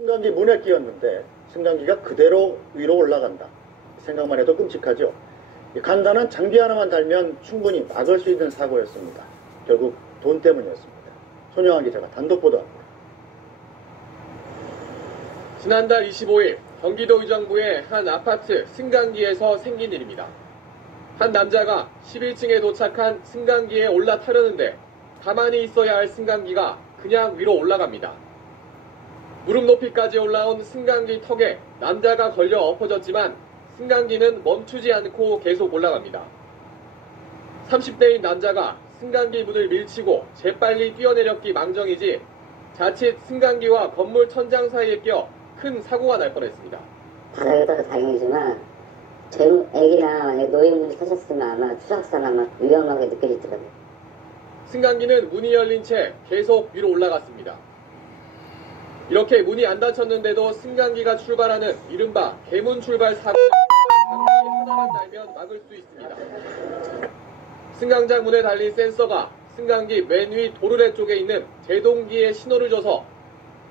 승강기 문에 끼었는데 승강기가 그대로 위로 올라간다. 생각만 해도 끔찍하죠. 간단한 장비 하나만 달면 충분히 막을 수 있는 사고였습니다. 결국 돈 때문이었습니다. 손영환 기자가 단독 보도합니다. 지난달 25일 경기도 의정부의 한 아파트 승강기에서 생긴 일입니다. 한 남자가 11층에 도착한 승강기에 올라타려는데 가만히 있어야 할 승강기가 그냥 위로 올라갑니다. 무릎 높이까지 올라온 승강기 턱에 남자가 걸려 엎어졌지만 승강기는 멈추지 않고 계속 올라갑니다. 30대인 남자가 승강기 문을 밀치고 재빨리 뛰어내렸기 망정이지 자칫 승강기와 건물 천장 사이에 껴 큰 사고가 날 뻔했습니다. 바닥에다가 다행이지만 애기나 노인분이 타셨으면 아마 추락사나 아마 위험하게 느껴지더라고요. 승강기는 문이 열린 채 계속 위로 올라갔습니다. 이렇게 문이 안 닫혔는데도 승강기가 출발하는 이른바 개문 출발 사고는 장비 하나만 달면 막을 수 있습니다. 승강장 문에 달린 센서가 승강기 맨 위 도르래 쪽에 있는 제동기에 신호를 줘서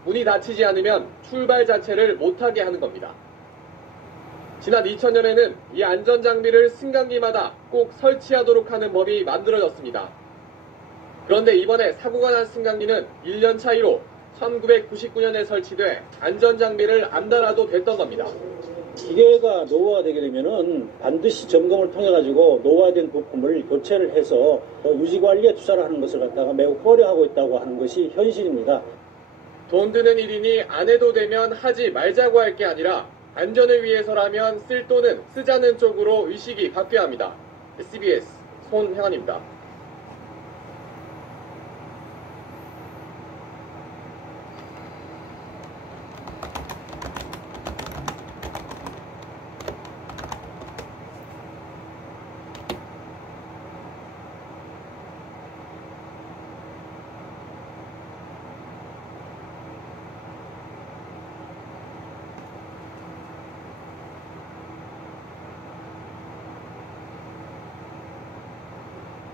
문이 닫히지 않으면 출발 자체를 못하게 하는 겁니다. 지난 2000년에는 이 안전장비를 승강기마다 꼭 설치하도록 하는 법이 만들어졌습니다. 그런데 이번에 사고가 난 승강기는 1년 차이로 1999년에 설치돼 안전장비를 안 달아도 됐던 겁니다. 기계가 노후화되게 되면은 반드시 점검을 통해 가지고 노후화된 부품을 교체를 해서 유지관리에 투자를 하는 것을 갖다가 매우 고려하고 있다고 하는 것이 현실입니다. 돈 드는 일이니 안 해도 되면 하지 말자고 할 게 아니라 안전을 위해서라면 쓸 돈은 쓰자는 쪽으로 의식이 바뀌어야 합니다. SBS 손형환입니다.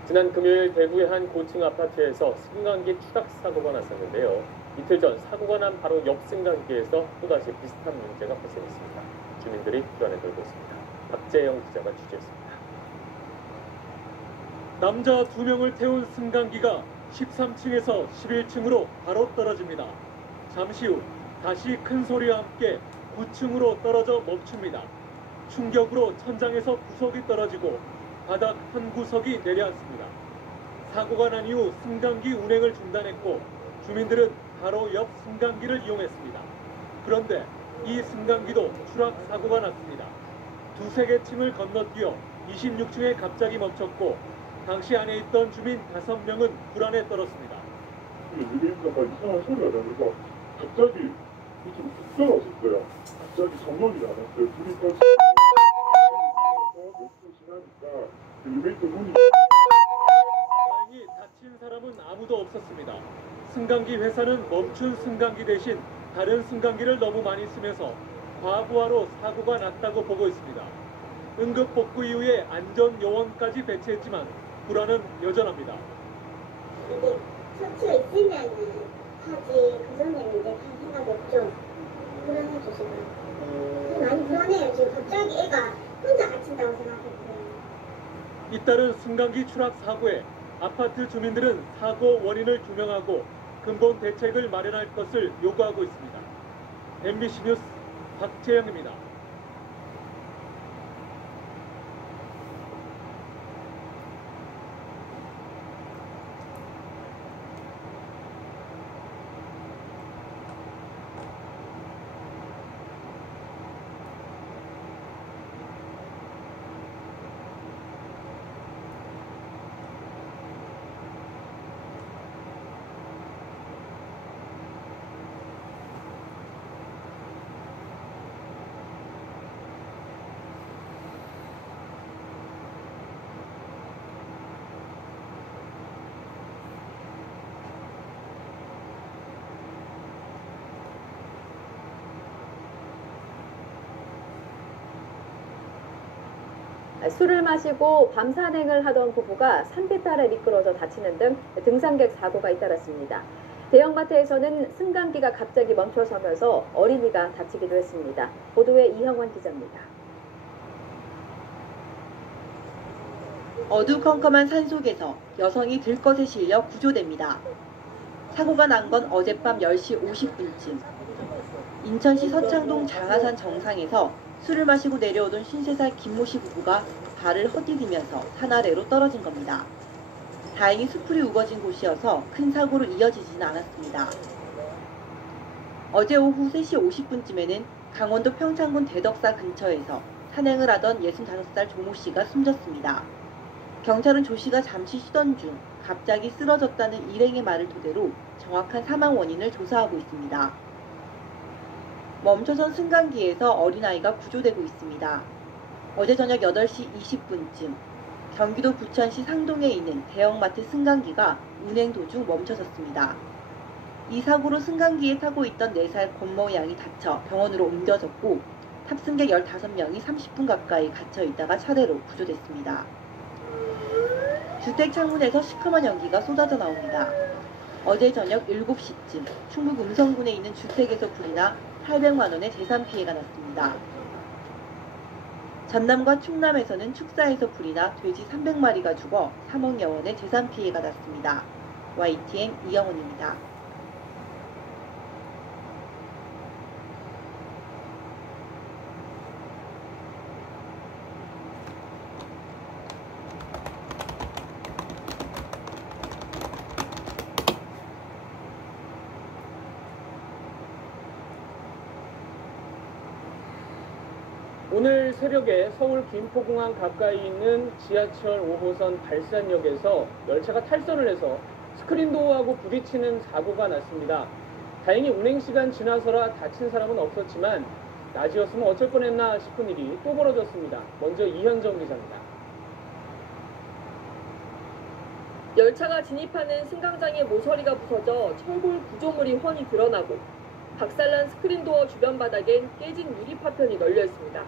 지난 금요일 대구의 한 고층 아파트에서 승강기 추락 사고가 났었는데요. 이틀 전 사고가 난 바로 옆 승강기에서 또다시 비슷한 문제가 발생했습니다. 주민들이 불안에 떨고 있습니다. 박재영 기자가 취재했습니다. 남자 2명을 태운 승강기가 13층에서 11층으로 바로 떨어집니다. 잠시 후 다시 큰 소리와 함께 9층으로 떨어져 멈춥니다. 충격으로 천장에서 구석이 떨어지고 바닥 한 구석이 내려앉습니다. 사고가 난 이후 승강기 운행을 중단했고 주민들은 바로 옆 승강기를 이용했습니다. 그런데 이 승강기도 추락 사고가 났습니다. 두세 개 층을 건너뛰어 26층에 갑자기 멈췄고 당시 안에 있던 주민 5명은 불안에 떨었습니다. 엘리베이터가 이상한 소리가 나면서 갑자기 좀 뚝 떨어졌어요. 갑자기 정원이 나왔어요. 불이 켜지고 몇 분 지나니까 엘리베이터 문이 다행히 다친 사람은 아무도 없었습니다. 승강기 회사는 멈춘 승강기 대신 다른 승강기를 너무 많이 쓰면서 과부하로 사고가 났다고 보고 있습니다. 응급복구 이후에 안전요원까지 배치했지만 불안은 여전합니다. 이게 처치가 있으면 하지 그 전에는 이제 할 생각이 없죠. 불안하죠 지금. 많이 불안해요. 지금 갑자기 애가 혼자 갇힌다고 생각했어요. 잇따른 승강기 추락 사고에 아파트 주민들은 사고 원인을 규명하고 근본 대책을 마련할 것을 요구하고 있습니다. MBC 뉴스 박재영입니다. 술을 마시고 밤 산행을 하던 부부가 산비탈에 미끄러져 다치는 등 등산객 사고가 잇따랐습니다. 대형마트에서는 승강기가 갑자기 멈춰서면서 어린이가 다치기도 했습니다. 보도에 이형원 기자입니다. 어두컴컴한 산속에서 여성이 들것에 실려 구조됩니다. 사고가 난 건 어젯밤 10시 50분쯤. 인천시 서창동 장하산 정상에서 술을 마시고 내려오던 53살 김모 씨 부부가 발을 헛디디면서 산 아래로 떨어진 겁니다. 다행히 수풀이 우거진 곳이어서 큰 사고로 이어지지는 않았습니다. 어제 오후 3시 50분쯤에는 강원도 평창군 대덕사 근처에서 산행을 하던 65살 조모 씨가 숨졌습니다. 경찰은 조 씨가 잠시 쉬던 중 갑자기 쓰러졌다는 일행의 말을 토대로 정확한 사망 원인을 조사하고 있습니다. 멈춰선 승강기에서 어린아이가 구조되고 있습니다. 어제 저녁 8시 20분쯤 경기도 부천시 상동에 있는 대형마트 승강기가 운행 도중 멈춰섰습니다. 이 사고로 승강기에 타고 있던 4살 권모 양이 다쳐 병원으로 옮겨졌고 탑승객 15명이 30분 가까이 갇혀 있다가 차례로 구조됐습니다. 주택 창문에서 시커먼 연기가 쏟아져 나옵니다. 어제 저녁 7시쯤 충북 음성군에 있는 주택에서 불이 나 800만 원의 재산 피해가 났습니다. 전남과 충남에서는 축사에서 불이 나 돼지 300마리가 죽어 3억여 원의 재산 피해가 났습니다. YTN 이영훈입니다. 오늘 새벽에 서울 김포공항 가까이 있는 지하철 5호선 발산역에서 열차가 탈선을 해서 스크린도어하고 부딪히는 사고가 났습니다. 다행히 운행시간 지나서라 다친 사람은 없었지만 낮이었으면 어쩔 뻔했나 싶은 일이 또 벌어졌습니다. 먼저 이현정 기자입니다. 열차가 진입하는 승강장의 모서리가 부서져 철골 구조물이 훤히 드러나고 박살난 스크린도어 주변 바닥엔 깨진 유리 파편이 널려 있습니다.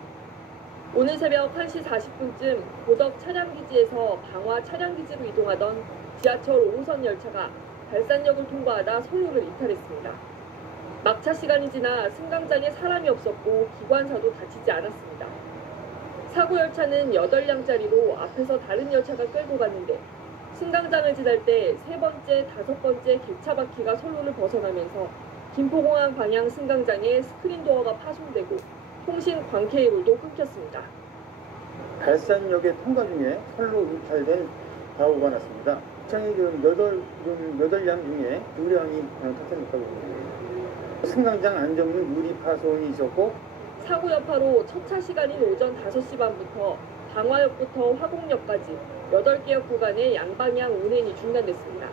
오늘 새벽 1시 40분쯤 고덕 차량기지에서 방화 차량기지로 이동하던 지하철 5호선 열차가 발산역을 통과하다 선로를 이탈했습니다. 막차 시간이 지나 승강장에 사람이 없었고 기관사도 다치지 않았습니다. 사고 열차는 8량짜리로 앞에서 다른 열차가 끌고 갔는데 승강장을 지날 때 3번째, 5번째 객차 바퀴가 선로를 벗어나면서 김포공항 방향 승강장에 스크린도어가 파손되고 통신 광케이블도 끊겼습니다. 발산역의 통과 중에 선로 이탈된 사고가 났습니다. 차량이 8량 중에 2량이 탈선했다고 합니다. 승강장 안정문 유리 파손이 있었고 사고 여파로 첫차 시간인 오전 5시 반부터 방화역부터 화곡역까지 8개역 구간의 양방향 운행이 중단됐습니다.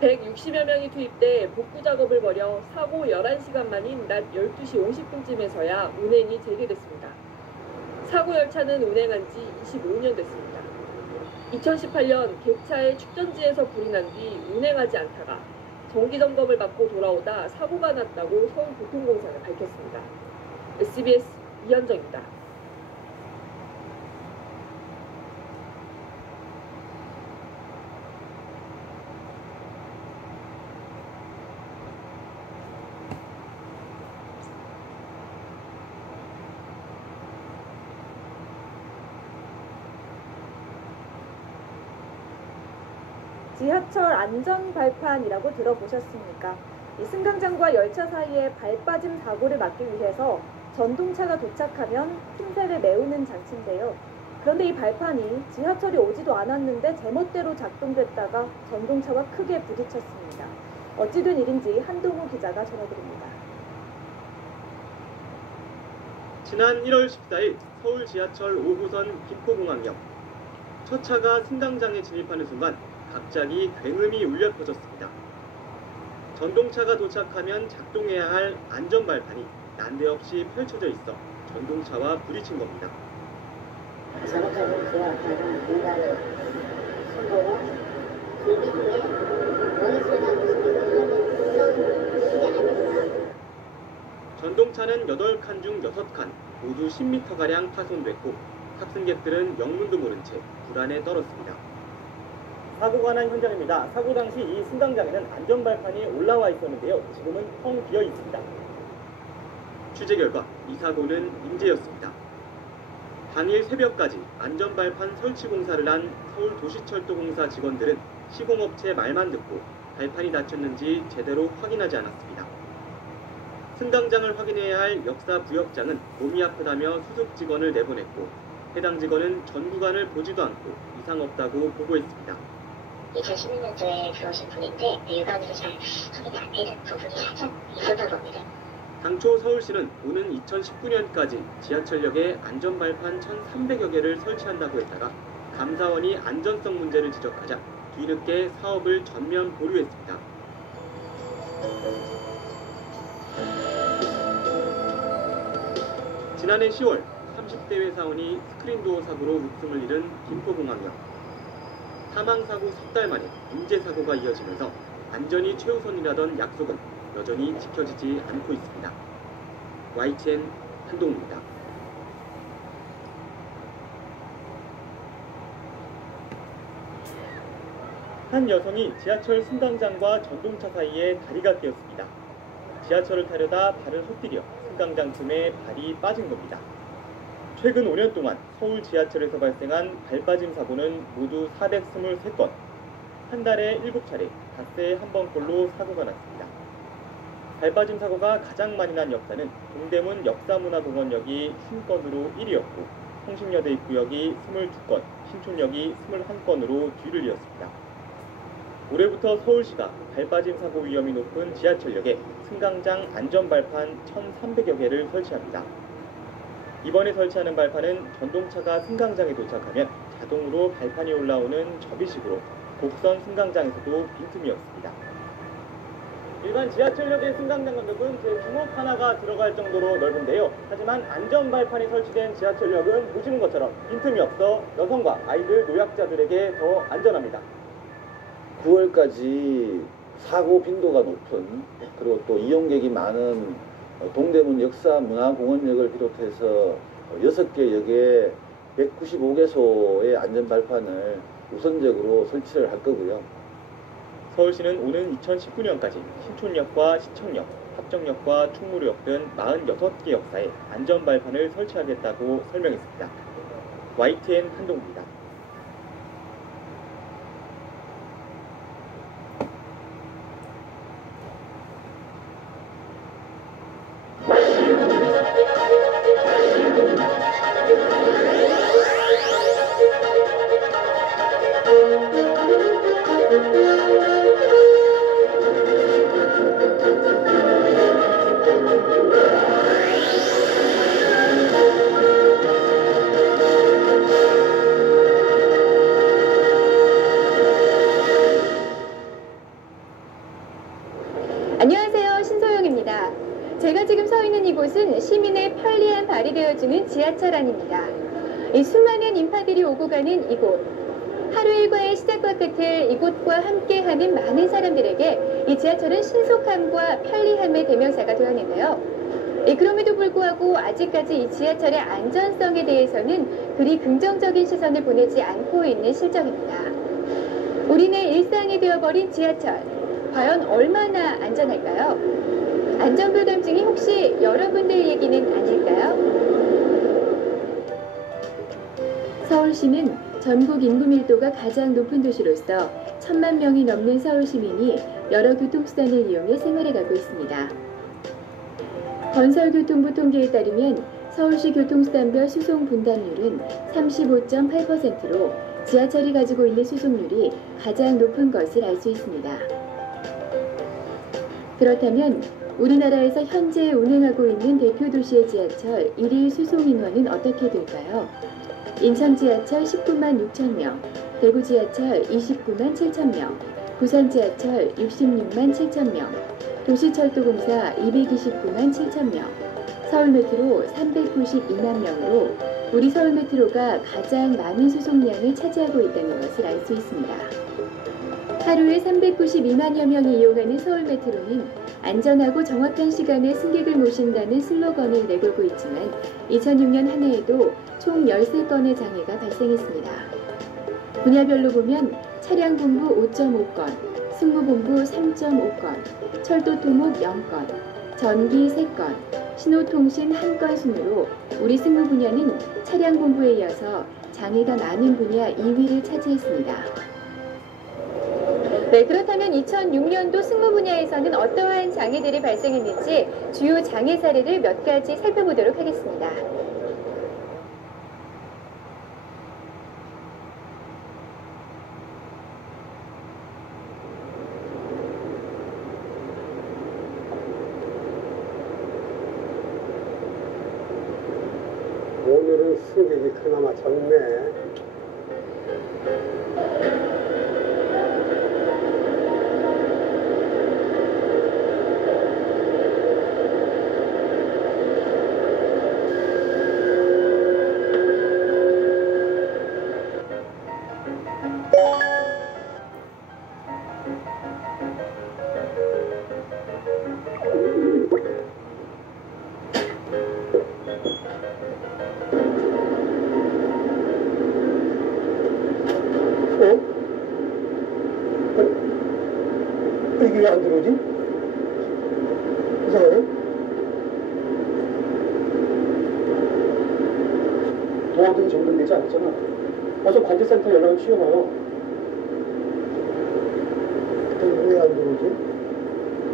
160여 명이 투입돼 복구 작업을 벌여 사고 11시간 만인 낮 12시 50분쯤에서야 운행이 재개됐습니다. 사고 열차는 운행한 지 25년 됐습니다. 2018년 객차의 축전지에서 불이 난 뒤 운행하지 않다가 정기점검을 받고 돌아오다 사고가 났다고 서울교통공사가 밝혔습니다. SBS 이현정입니다. 지하철 안전발판이라고 들어보셨습니까? 이 승강장과 열차 사이에 발 빠짐 사고를 막기 위해서 전동차가 도착하면 핀셋을 메우는 장치인데요. 그런데 이 발판이 지하철이 오지도 않았는데 제멋대로 작동됐다가 전동차와 크게 부딪혔습니다. 어찌 된 일인지 한동우 기자가 전해드립니다. 지난 1월 14일 서울 지하철 5호선 김포공항역. 첫 차가 승강장에 진입하는 순간 갑자기 굉음이 울려 퍼졌습니다. 전동차가 도착하면 작동해야 할 안전발판이 난데없이 펼쳐져 있어 전동차와 부딪힌 겁니다. 전동차는 8칸 중 6칸 모두 10m가량 파손됐고 탑승객들은 영문도 모른 채 불안에 떨었습니다. 사고가 난 현장입니다. 사고 당시 이 승강장에는 안전발판이 올라와 있었는데요. 지금은 텅 비어 있습니다. 취재 결과 이 사고는 인재였습니다. 당일 새벽까지 안전발판 설치 공사를 한 서울도시철도공사 직원들은 시공업체 말만 듣고 발판이 닫혔는지 제대로 확인하지 않았습니다. 승강장을 확인해야 할 역사 부역장은 몸이 아프다며 수습 직원을 내보냈고 해당 직원은 전 구간을 보지도 않고 이상 없다고 보고했습니다. 2016년도에 들어오신 분인데 육안으로 잘 확인이 안 되는 부분이 살짝 있었던 겁니다. 당초 서울시는 오는 2019년까지 지하철역에 안전발판 1,300여 개를 설치한다고 했다가 감사원이 안전성 문제를 지적하자 뒤늦게 사업을 전면 보류했습니다. 지난해 10월 30대 회사원이 스크린도어 사고로 목숨을 잃은 김포공항역. 사망사고 석 달 만에 인재사고가 이어지면서 안전이 최우선이라던 약속은 여전히 지켜지지 않고 있습니다. YTN 한동우입니다. 한 여성이 지하철 승강장과 전동차 사이에 다리가 끼었습니다. 지하철을 타려다 발을 헛디뎌 승강장 틈에 발이 빠진 겁니다. 최근 5년 동안 서울 지하철에서 발생한 발 빠짐 사고는 모두 423건, 한 달에 7차례, 닷새에 한 번꼴로 사고가 났습니다. 발 빠짐 사고가 가장 많이 난 역사는 동대문 역사문화공원역이 50건으로 1위였고 성심여대 입구역이 22건, 신촌역이 21건으로 뒤를 이었습니다. 올해부터 서울시가 발 빠짐 사고 위험이 높은 지하철역에 승강장 안전발판 1,300여 개를 설치합니다. 이번에 설치하는 발판은 전동차가 승강장에 도착하면 자동으로 발판이 올라오는 접이식으로 곡선 승강장에서도 빈틈이 없습니다. 일반 지하철역의 승강장 간격은 제 주먹 하나가 들어갈 정도로 넓은데요. 하지만 안전발판이 설치된 지하철역은 보시는 것처럼 빈틈이 없어 여성과 아이들, 노약자들에게 더 안전합니다. 9월까지 사고 빈도가 높은 그리고 또 이용객이 많은 동대문 역사문화공원역을 비롯해서 6개 역에 195개소의 안전발판을 우선적으로 설치를 할 거고요. 서울시는 오는 2019년까지 신촌역과 시청역, 합정역과 충무로역 등 46개 역사에 안전발판을 설치하겠다고 설명했습니다. YTN 한동우입니다. 안녕하세요, 신소영입니다. 제가 지금 서 있는 이곳은 시민의 편리한 발이 되어주는 지하철 안입니다. 이 수많은 인파들이 오고 가는 이곳, 하루 일과의 시작과 끝을 이곳과 함께하는 많은 사람들에게 이 지하철은 신속함과 편리함의 대명사가 되었는데요. 그럼에도 불구하고 아직까지 이 지하철의 안전성에 대해서는 그리 긍정적인 시선을 보내지 않고 있는 실정입니다. 우리네 일상이 되어버린 지하철, 과연 얼마나 안전할까요? 안전불감증이 혹시 여러분들 얘기는 아닐까요? 서울시는 전국 인구 밀도가 가장 높은 도시로서 1,000만 명이 넘는 서울 시민이 여러 교통수단을 이용해 생활해가고 있습니다. 건설교통부 통계에 따르면 서울시 교통수단별 수송 분담률은 35.8%로 지하철이 가지고 있는 수송률이 가장 높은 것을 알 수 있습니다. 그렇다면 우리나라에서 현재 운행하고 있는 대표 도시의 지하철 1일 수송 인원은 어떻게 될까요? 인천 지하철 19만 6천 명, 대구 지하철 29만 7천 명, 부산 지하철 66만 7천 명, 도시철도공사 229만 7천 명, 서울메트로 392만 명으로 우리 서울메트로가 가장 많은 수송량을 차지하고 있다는 것을 알 수 있습니다. 하루에 392만여 명이 이용하는 서울메트로는 안전하고 정확한 시간에 승객을 모신다는 슬로건을 내걸고 있지만 2006년 한 해에도 총 13건의 장애가 발생했습니다. 분야별로 보면 차량본부 5.5건, 승무본부 3.5건, 철도토목 0건, 전기 3건, 신호통신 1건 순으로 우리 승무 분야는 차량본부에 이어서 장애가 많은 분야 2위를 차지했습니다. 네, 그렇다면 2006년도 승무 분야에서는 어떠한 장애들이 발생했는지 주요 장애 사례를 몇 가지 살펴보도록 하겠습니다. 오늘은 승객이 그나마 적네. 이게 왜 안 들어오지? 이상하네. 도어등이 점등되지 않았잖아. 어서 관제센터 연락을 취해봐요. 왜 안 들어오지?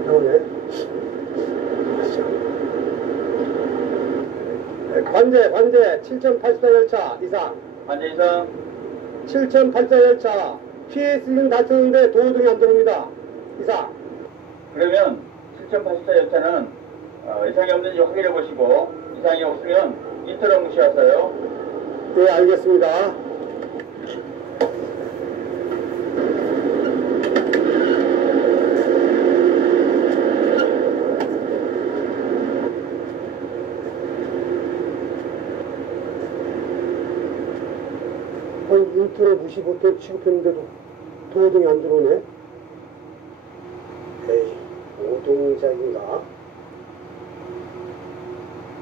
나오네. 관제 7084 열차 이상. 관제 이상. 7084 열차 PS는 다쳤는데 도어등이 안 들어옵니다. 이상. 그러면 7084 열차는 이상이 없는지 확인해 보시고 이상이 없으면 인터넷 무시하세요. 네, 알겠습니다. 인터넷 무시 못해 취급했는데도 도어등이 안 들어오네. 에이, 노동작인가?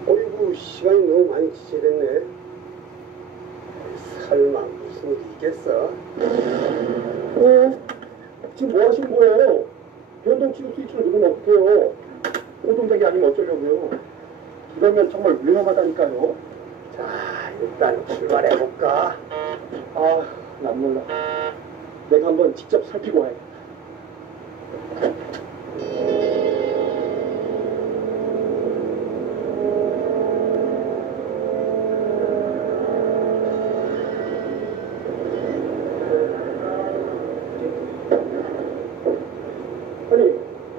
어이구, 시간이 너무 많이 지체됐네. 설마 무슨 일이 있겠어? 지금 뭐 하시는 거예요? 변동 치료 스위치를 누르면 어떡해요? 노동작이 아니면 어쩌려고요? 이러면 정말 위험하다니까요. 자, 일단 출발해볼까? 아, 난 몰라. 내가 한번 직접 살피고 와야겠다. 아니,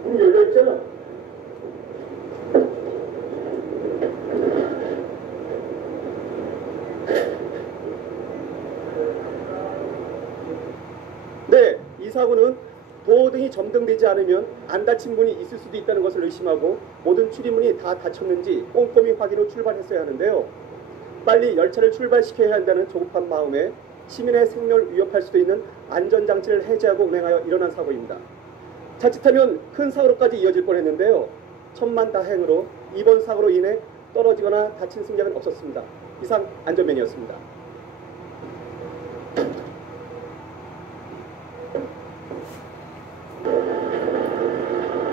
문이 열려있잖아. 네, 이 사고는 도어등이 점등되지 않으면 안 닫힌 문이 있을 수도 있다는 것을 의심하고 모든 출입문이 다 닫혔는지 꼼꼼히 확인 후 출발했어야 하는데요. 빨리 열차를 출발시켜야 한다는 조급한 마음에 시민의 생명을 위협할 수도 있는 안전장치를 해제하고 운행하여 일어난 사고입니다. 자칫하면 큰 사고로까지 이어질 뻔했는데요. 천만다행으로 이번 사고로 인해 떨어지거나 다친 승객은 없었습니다. 이상 안전맨이었습니다.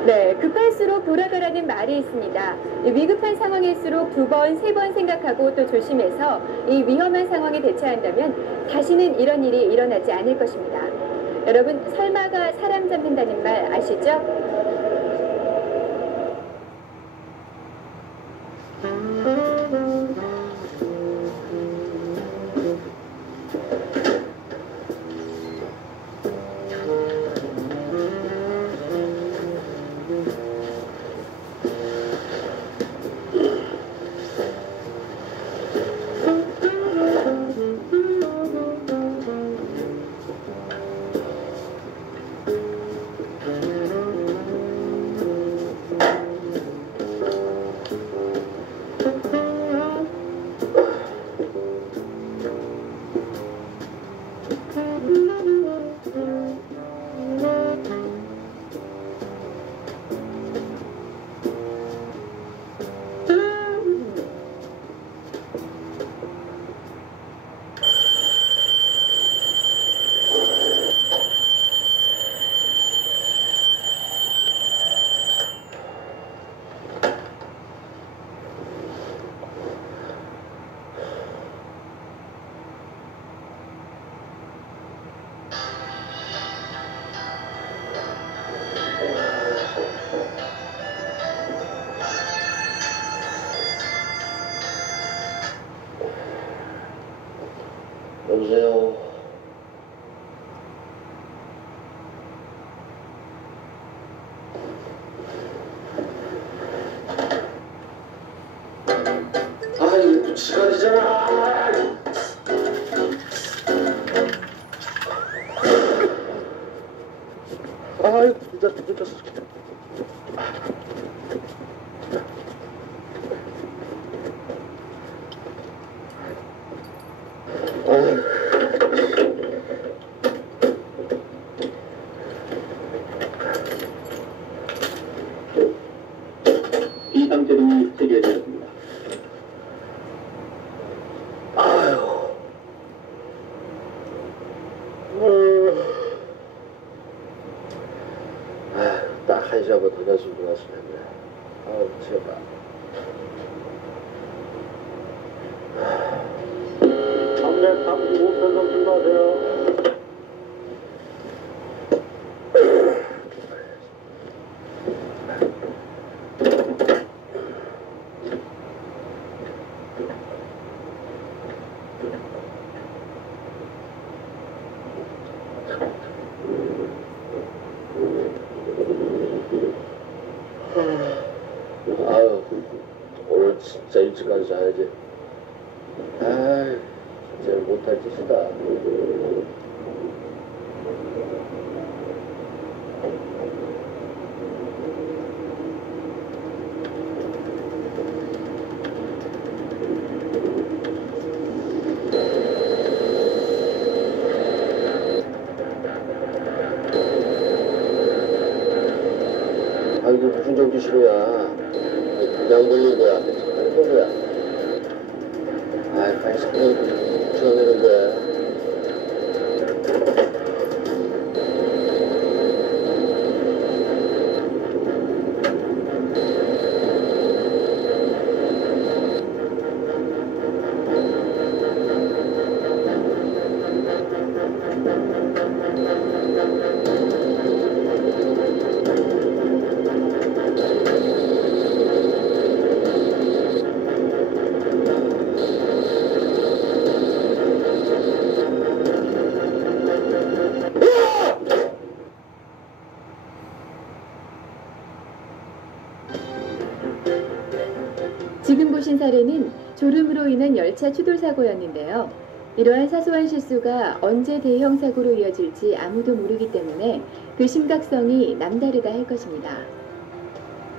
네, 급할수록 돌아가라는 말이 있습니다. 위급한 상황일수록 2번, 3번 생각하고 또 조심해서 이 위험한 상황에 대처한다면 다시는 이런 일이 일어나지 않을 것입니다. 여러분, 설마가 사람 잡는다는 말 아시죠? 여보세요. 아, 이거 또 시간이잖아. 아이고, 진짜 늦었어. 비상제동이 체결되었습니다. 아유. 딱 한 시간만 더 잤으면 좋았으면. 아유, 제발. 전백 35편 준비하세요. 아유, 오늘 진짜 일찍까지 자야지. 아이, 진짜 못할 짓이다. 아, 이게 무슨 정지시로야. 그냥 걸린 거야. 하는 거야. 아, 빨리 상황 붙여내는 거야. 지금 보신 사례는 졸음으로 인한 열차 추돌 사고였는데요. 이러한 사소한 실수가 언제 대형 사고로 이어질지 아무도 모르기 때문에 그 심각성이 남다르다 할 것입니다.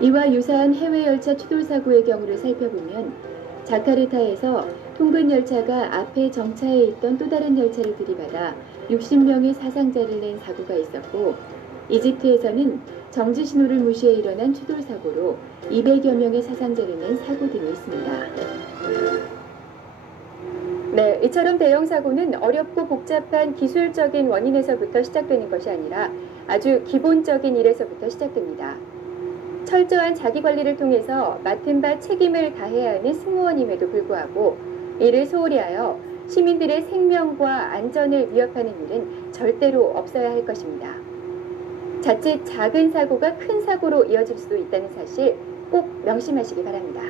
이와 유사한 해외 열차 추돌 사고의 경우를 살펴보면 자카르타에서 통근 열차가 앞에 정차해 있던 또 다른 열차를 들이받아 60명의 사상자를 낸 사고가 있었고, 이집트에서는 정지 신호를 무시해 일어난 추돌 사고로 200여 명의 사상자를 낸 사고 등이 있습니다. 네, 이처럼 대형 사고는 어렵고 복잡한 기술적인 원인에서부터 시작되는 것이 아니라 아주 기본적인 일에서부터 시작됩니다. 철저한 자기관리를 통해서 맡은 바 책임을 다해야 하는 승무원임에도 불구하고 이를 소홀히 하여 시민들의 생명과 안전을 위협하는 일은 절대로 없어야 할 것입니다. 자칫 작은 사고가 큰 사고로 이어질 수도 있다는 사실 꼭 명심하시기 바랍니다.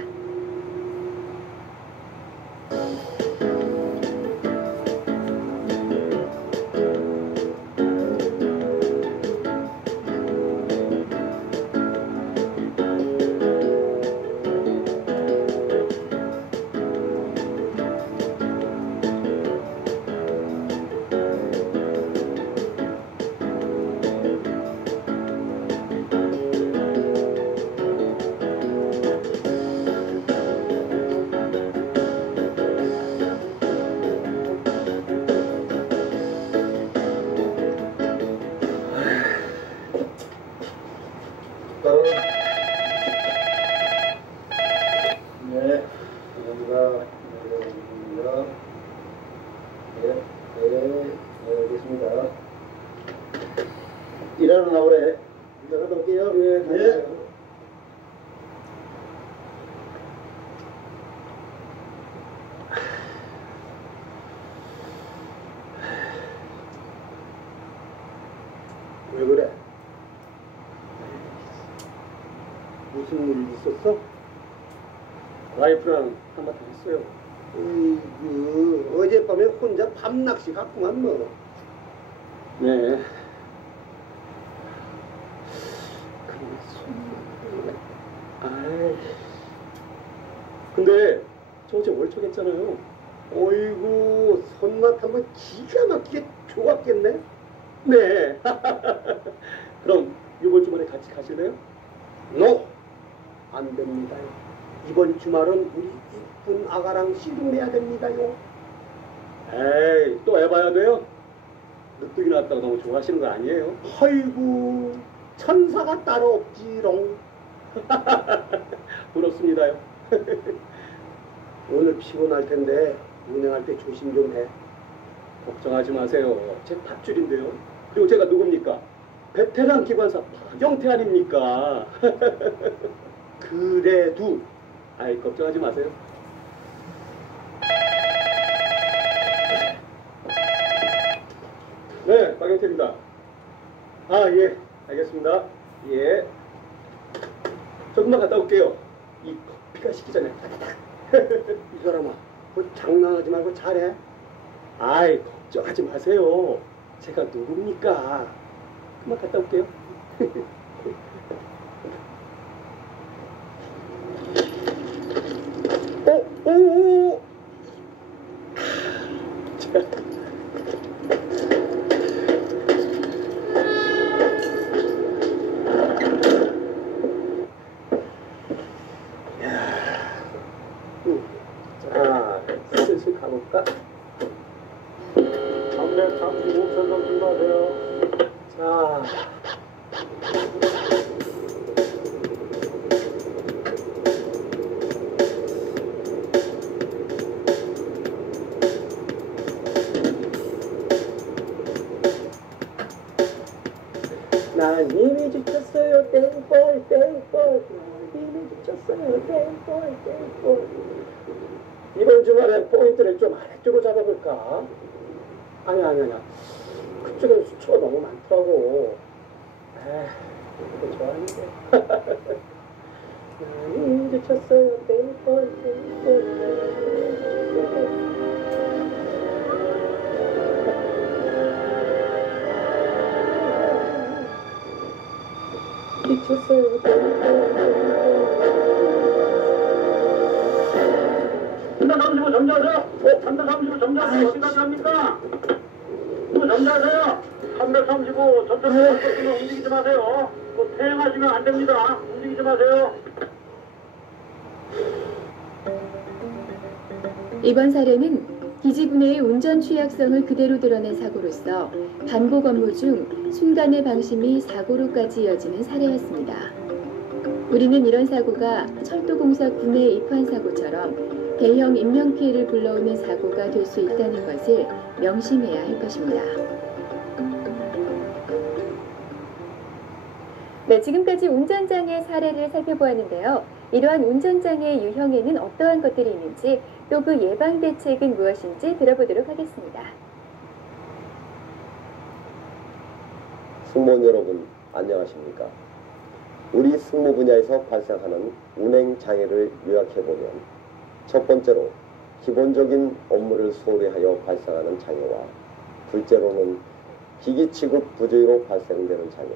네, 감사합니다. 네, 알겠습니다. 일하러 나오래. 이제 갔다 올게요. 네. 왜 그래? 무슨 일 있었어? 와이프랑 한바탕 했어요. 어젯밤에 혼자 밤낚시 갔구만 뭐. 네. 근데 저 어제 월척했잖아요. 어이구 손맛 한번 기가 막히게 좋았겠네. 네. 그럼 이번 주말에 같이 가실래요? 노! 안 됩니다요. 이번 주말은 우리 이쁜 아가랑 씨름해야 됩니다요. 에이, 또 해봐야 돼요? 늦둥이 나왔다고 너무 좋아하시는 거 아니에요? 아이고 천사가 따로 없지롱. 부럽습니다요. 오늘 피곤할 텐데 운행할 때 조심 좀 해. 걱정하지 마세요. 제 밧줄인데요. 그리고 제가 누굽니까? 베테랑 기관사 박영태 아닙니까? 그래도 아이, 걱정하지 마세요. 네, 박영태입니다. 아, 예, 알겠습니다. 예. 조금만 갔다 올게요. 이 커피가 식기 전에. 이 사람아, 뭐 장난하지 말고 잘해. 아이, 걱정하지 마세요. 제가 누굽니까? 그만 갔다 올게요. 오! 자, 슬슬 가볼까? 335편 준비하세요. 자. 난 이미 지쳤어요. 땡볼 땡볼. 이미 지쳤어요. 땡볼 땡볼. 이번 주말에 포인트를 좀 아래쪽으로 잡아볼까? 아니야. 그쪽엔 수초가 너무 많더라고. 이거 좋아하는데. 난 지쳤어요. 땡볼 땡볼. 미쳤어요. 잠깐 35 점자하세요. 335 점자하세요. 시간 갑니까? 점자하세요. 335 저쪽으로 움직이지 마세요. 퇴행하시면 안 됩니다. 움직이지 마세요. 이번 사례는 기지분해의 운전 취약성을 그대로 드러낸 사고로서 반복 업무 중 순간의 방심이 사고로까지 이어지는 사례였습니다. 우리는 이런 사고가 철도공사 군내 입환 사고처럼 대형 인명피해를 불러오는 사고가 될 수 있다는 것을 명심해야 할 것입니다. 네, 지금까지 운전장애 사례를 살펴보았는데요. 이러한 운전장애 유형에는 어떠한 것들이 있는지 또 그 예방 대책은 무엇인지 들어보도록 하겠습니다. 승무원 여러분 안녕하십니까? 우리 승무 분야에서 발생하는 운행 장애를 요약해보면 첫 번째로 기본적인 업무를 소홀히 하여 발생하는 장애와 둘째로는 기기 취급 부조리로 발생되는 장애,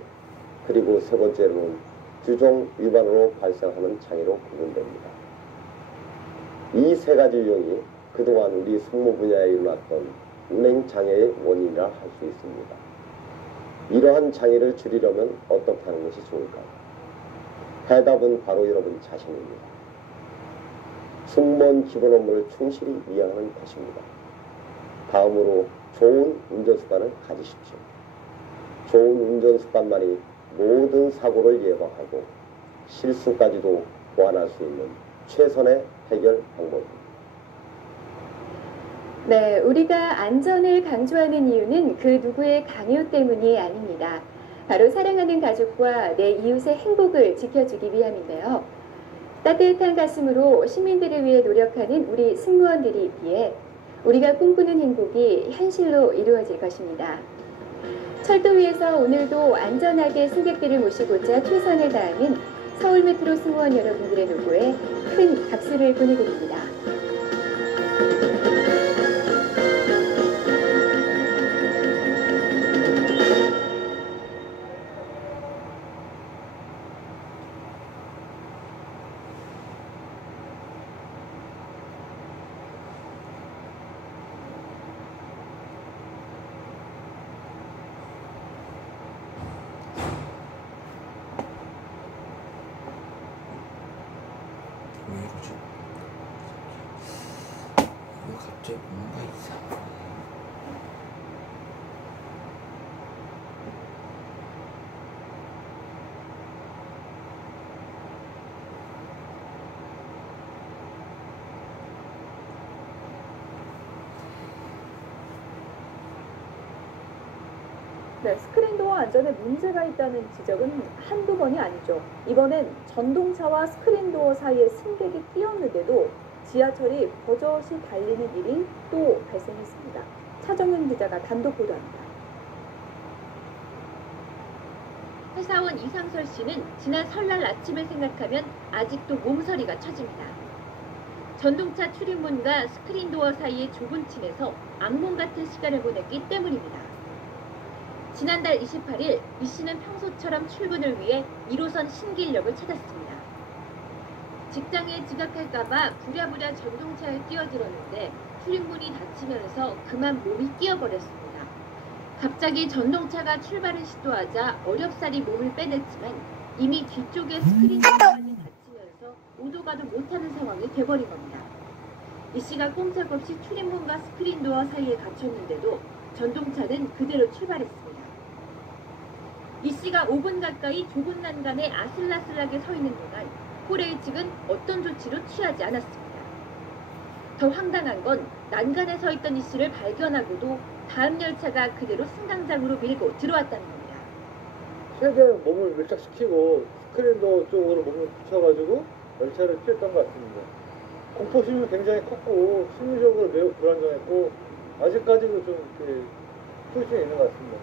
그리고 세 번째로는 규정 위반으로 발생하는 장애로 구분됩니다. 이 세 가지 유형이 그동안 우리 승무 분야에 일어났던 운행 장애의 원인이라 할 수 있습니다. 이러한 장애를 줄이려면 어떻게 하는 것이 좋을까요? 해답은 바로 여러분 자신입니다. 승무원 기본 업무를 충실히 이행하는 것입니다. 다음으로 좋은 운전 습관을 가지십시오. 좋은 운전 습관만이 모든 사고를 예방하고 실수까지도 보완할 수 있는 최선의 해결 방법입니다. 네, 우리가 안전을 강조하는 이유는 그 누구의 강요 때문이 아닙니다. 바로 사랑하는 가족과 내 이웃의 행복을 지켜주기 위함인데요. 따뜻한 가슴으로 시민들을 위해 노력하는 우리 승무원들이 있기에 우리가 꿈꾸는 행복이 현실로 이루어질 것입니다. 철도 위에서 오늘도 안전하게 승객들을 모시고자 최선을 다하는 서울메트로 승무원 여러분들의 노고에 큰 박수를 보내드립니다. 갑자기 뭔가 이상해. 네, 스크린도어 안전에 문제가 있다는 지적은 한두 번이 아니죠. 이번엔 전동차와 스크린도어 사이에 승객이 끼었는데도 지하철이 버젓이 달리는 일이 또 발생했습니다. 차정윤 기자가 단독 보도합니다. 회사원 이상설 씨는 지난 설날 아침을 생각하면 아직도 몸서리가 쳐집니다. 전동차 출입문과 스크린도어 사이의 좁은 층에서 악몽 같은 시간을 보냈기 때문입니다. 지난달 28일 이 씨는 평소처럼 출근을 위해 1호선 신길역을 찾았습니다. 직장에 지각할까봐 부랴부랴 전동차에 뛰어들었는데 출입문이 닫히면서 그만 몸이 끼어버렸습니다. 갑자기 전동차가 출발을 시도하자 어렵사리 몸을 빼냈지만 이미 뒤쪽에 스크린도어까지 닫히면서 오도 가도 못하는 상황이 돼버린 겁니다. 이 씨가 꼼짝없이 출입문과 스크린도어 사이에 갇혔는데도 전동차는 그대로 출발했습니다. 이 씨가 5분 가까이 좁은 난간에 아슬라슬하게 서 있는 동안 코레일 측은 어떤 조치도 취하지 않았습니다. 더 황당한 건 난간에 서 있던 이 씨를 발견하고도 다음 열차가 그대로 승강장으로 밀고 들어왔다는 겁니다. 최대한 몸을 밀착시키고 스크린도 쪽으로 몸을 붙여가지고 열차를 피했던 것 같습니다. 공포심은 굉장히 컸고 심리적으로 매우 불안정했고 아직까지도 좀 이렇게 후유증이 있는 것 같습니다.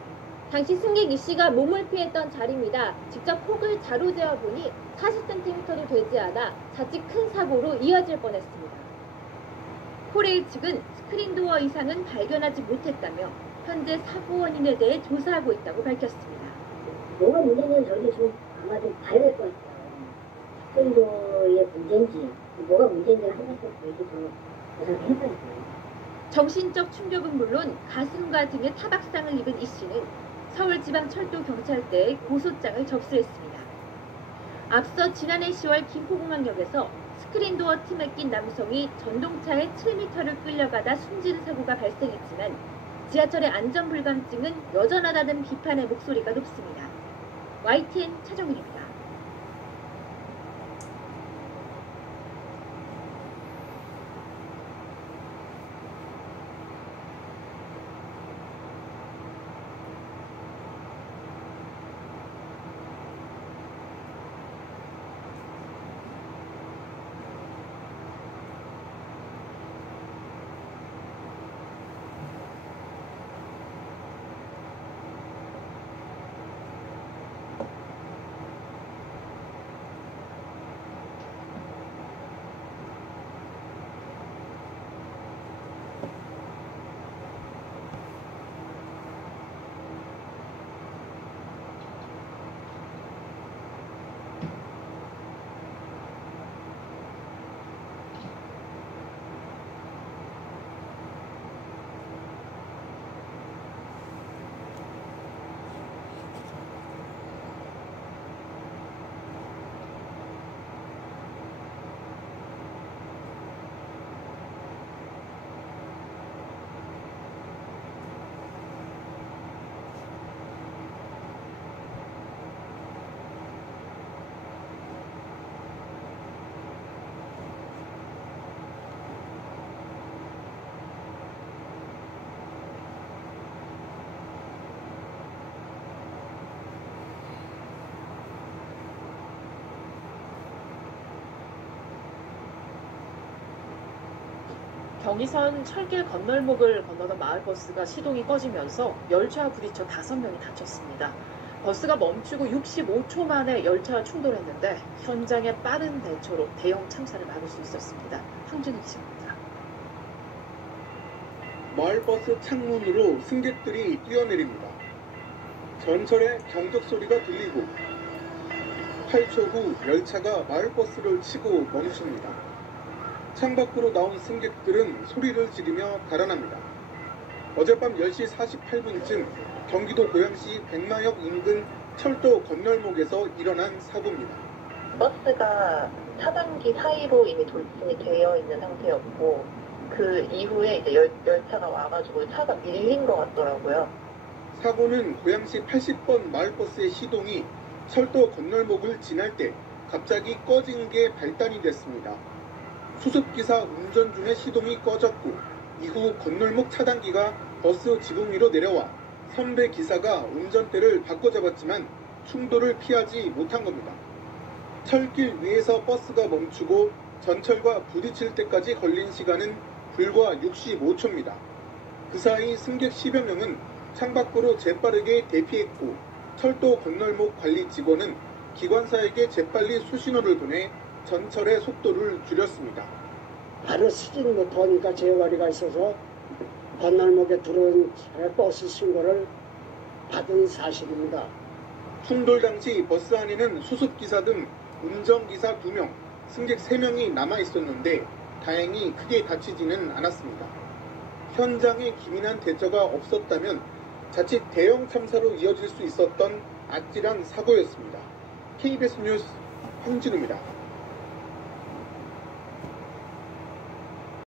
당시 승객 이 씨가 몸을 피했던 자리입니다. 직접 폭을 자로 재어보니 40cm도 되지 않아 자칫 큰 사고로 이어질 뻔했습니다. 코레일 측은 스크린도어 이상은 발견하지 못했다며 현재 사고 원인에 대해 조사하고 있다고 밝혔습니다. 뭐가 문제냐면 저희도 지금 아마 좀 봐야 될 것 같아요. 스크린도어의 문제인지 뭐가 문제인지를 한 번씩 저희도 좀 조사를 해봐야 돼요. 정신적 충격은 물론 가슴과 등에 타박상을 입은 이 씨는 서울지방철도경찰대에 고소장을 접수했습니다. 앞서 지난해 10월 김포공항역에서 스크린도어 틈에 낀 남성이 전동차에 7m를 끌려가다 숨지는 사고가 발생했지만 지하철의 안전불감증은 여전하다는 비판의 목소리가 높습니다. YTN 차정일입니다. 경의선 철길 건널목을 건너던 마을버스가 시동이 꺼지면서 열차와 부딪혀 5명이 다쳤습니다. 버스가 멈추고 65초 만에 열차와 충돌했는데 현장의 빠른 대처로 대형 참사를 막을 수 있었습니다. 황준희 기자입니다. 마을버스 창문으로 승객들이 뛰어내립니다. 전철의 경적 소리가 들리고 8초 후 열차가 마을버스를 치고 멈춥니다. 창밖으로 나온 승객들은 소리를 지르며 달아납니다. 어젯밤 10시 48분쯤 경기도 고양시 백마역 인근 철도 건널목에서 일어난 사고입니다. 버스가 차단기 사이로 이미 돌진이 되어 있는 상태였고 그 이후에 이제 열차가 와가지고 차가 밀린 것 같더라고요. 사고는 고양시 80번 마을버스의 시동이 철도 건널목을 지날 때 갑자기 꺼진 게 발단이 됐습니다. 수습기사 운전 중에 시동이 꺼졌고 이후 건널목 차단기가 버스 지붕 위로 내려와 선배 기사가 운전대를 바꿔잡았지만 충돌을 피하지 못한 겁니다. 철길 위에서 버스가 멈추고 전철과 부딪힐 때까지 걸린 시간은 불과 65초입니다. 그 사이 승객 10여 명은 창밖으로 재빠르게 대피했고 철도 건널목 관리 직원은 기관사에게 재빨리 수신호를 보내 전철의 속도를 줄였습니다. 발을 쓰진 못하니까 재활이가 있어서 건널목에 들어온 버스 신고를 받은 사실입니다. 충돌 당시 버스 안에는 수습기사 등 운전기사 2명, 승객 3명이 남아있었는데 다행히 크게 다치지는 않았습니다. 현장에 기민한 대처가 없었다면 자칫 대형 참사로 이어질 수 있었던 아찔한 사고였습니다. KBS 뉴스 황진우입니다.